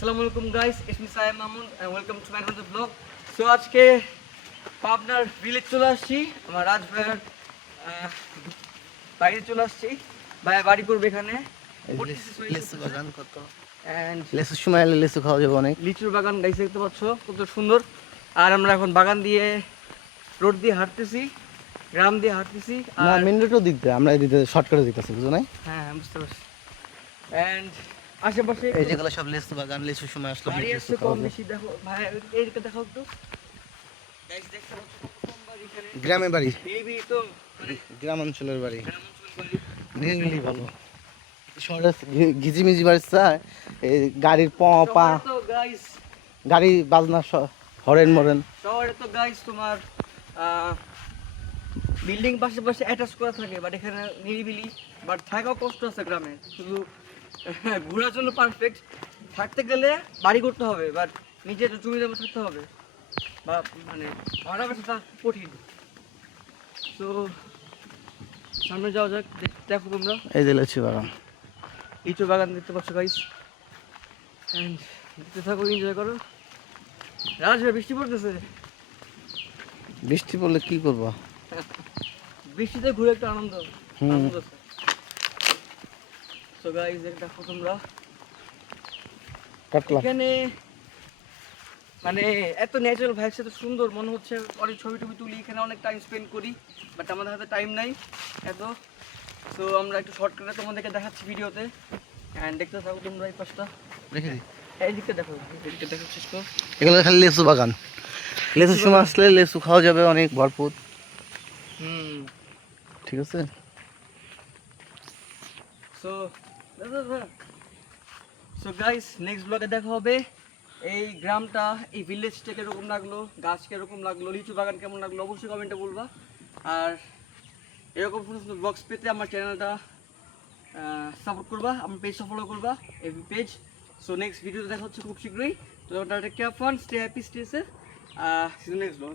আসসালামু আলাইকুম guys, it's me Saim Mamun and welcome to my another vlog. So আজকে পাবনার ভিলেজ চলে আসছি, আমার রাজ ভাইয়ের বাইরে চলে আসছি। ভাই বাড়ি করবে এখানে, লেসু বাগান কত এন্ড লেসুর সময় এলে লেসু খাওয়া যাবে অনেক। লিচুর বাগান গাইস দেখতে পাচ্ছ কত সুন্দর। আর আমরা এখন বাগান দিয়ে রোড দিয়ে হাঁটতেছি, গ্রাম দিয়ে হাঁটতেছি। না, আর মেন রোডও দিক দেয়, আমরা এদিকে শর্টকাটে দিতেছি, বুঝো নাই? হ্যাঁ বুঝতে পারছি। এন্ড আশেপাশে এই যেগুলো সব লেসু বাগান, লেসুর সময় আসলে বাড়ি লেসু আসছে খাওয়া কম যাবে। বেশি। দেখো ভাই এইদিকে দেখাও একটু গাইস, দেখতে পাচ্ছ কত কম বাড়ি এখানে। গ্রামে বাড়ি, মেবি তো মানে গ্রাম অঞ্চলের বাড়ি গ্রাম অঞ্চল বাড়ি। নিরিবিলি ভালো। শহরে ঘিজিমিজি বাড়ি চায়, এই গাড়ির পা শহরে তো গাইস, গাড়ি বাজনা হরেন মরেন। শহরে তো গাইস তোমার বিল্ডিং পাশে পাশে অ্যাটাচ করা থাকে, বাট এখানে নিরিবিলি। বাট থাকাও কষ্ট আছে গ্রামে, শুধু ঘোরার জন্য পারফেক্ট। থাকতে গেলে বাড়ি করতে হবে, বাট নিজের জমি জমা থাকতে হবে, বা মানে ভাড়া বাসাটা কঠিন। তো সামনে যাওয়া যাক, দেখো তোমরা এই যে লেচু বাগান। লিচু বাগান দেখতে পাচ্ছ গাইস, এন্ড দেখতে থাকো, এনজয় করো। রাজ ভাই বৃষ্টি পড়তেছে, বৃষ্টি পড়লে কি করবো? বৃষ্টিতে ঘুরে একটা আনন্দ হুম। আনন্দ আছে। সো গাইস দেখো তোমরা কাটলা এখানে মানে এত ন্যাচারাল ভাইবস, এত সুন্দর মনে হচ্ছে। অনেক ছবি টবি তুলি, এখানে অনেক টাইম স্পেন্ড করি, বাট আমাদের হাতে টাইম নাই এত। তো আমরা একটু শর্টকাটে তোমাদেরকে দেখাচ্ছি ভিডিওতে, অ্যান্ড দেখতে থাকো তোমরা। এই পাশটা দেখে দিই। এই দিকটা দেখো, এই দিকটা দেখো শেষ করো। এগুলো খালি লেচু বাগান, লেচুর সময় আসলে লেচু খাওয়া যাবে অনেক ভরপুর। হুম। ঠিক আছে। সো গাইস, নেক্সট ব্লগে দেখা হবে। এই গ্রামটা, এই ভিলেজটা কিরকম লাগলো, গাছ কিরকম লাগলো, লিচু বাগান কেমন লাগলো, অবশ্যই কমেন্টে বলবা। আর এরকম সুন্দর সুন্দর ব্লগস পেতে আমার চ্যানেলটা সাপোর্ট করবা, আমার পেজটা ফলো করবা, এভরি পেজ। সো নেক্সট ভিডিওতে দেখা হচ্ছে খুব শীঘ্রই। তো take care, fun, stay happy, stay safe. See you next blog.